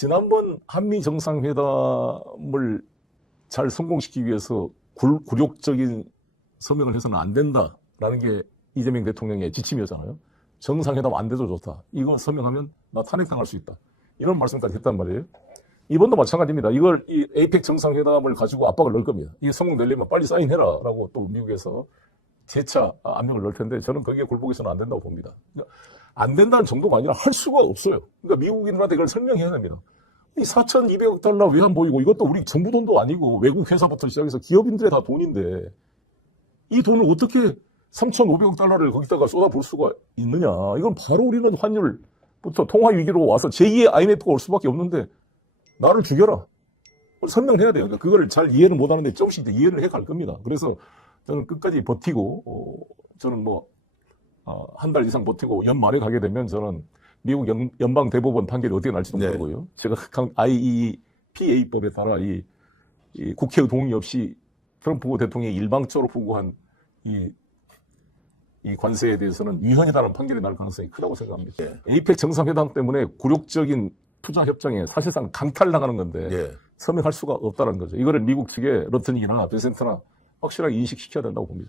지난번 한미 정상회담을 잘 성공시키기 위해서 굴, 굴욕적인 서명을 해서는 안 된다라는 게 이재명 대통령의 지침이었잖아요. 정상회담 안 돼도 좋다. 이거 서명하면 나 탄핵당할 수 있다. 이런 말씀까지 했단 말이에요. 이번도 마찬가지입니다. 이걸 이 에이펙 정상회담을 가지고 압박을 넣을 겁니다. 이 성공 내려면 빨리 사인해라라고 또 미국에서 재차 압력을 넣을 텐데 저는 거기에 굴복해서는 안 된다고 봅니다. 안 된다는 정도가 아니라 할 수가 없어요. 그러니까 미국인들한테 이걸 설명해야 됩니다. 이 4,200억 달러 외환 보이고 이것도 우리 정부 돈도 아니고 외국 회사부터 시작해서 기업인들의 다 돈인데 이 돈을 어떻게 3,500억 달러를 거기다가 쏟아볼 수가 있느냐. 이건 바로 우리는 환율부터 통화 위기로 와서 제2의 IMF가 올 수밖에 없는데 나를 죽여라. 그걸 설명해야 돼요. 그러니까 그걸 잘 이해를 못 하는데 조금씩 이해를 해 갈 겁니다. 그래서 저는 끝까지 버티고, 어, 저는 뭐, 한 달 이상 버티고 연말에 가게 되면 저는 미국 연, 연방 대법원 판결이 어떻게 날지도 네. 모르고요. 제가 강- IEPA법에 따라 이, 이 국회의 동의 없이 트럼프 대통령이 일방적으로 부과한 이, 이 관세에 대해서는 위헌이다라는 판결이 날 가능성이 크다고 생각합니다. 예. 에이펙 정상회담 때문에 굴욕적인 투자 협정에 사실상 강탈당하는 건데 예. 서명할 수가 없다는 거죠. 이거를 미국 측에 러튼이나 베센트나 확실하게 인식시켜야 된다고 봅니다.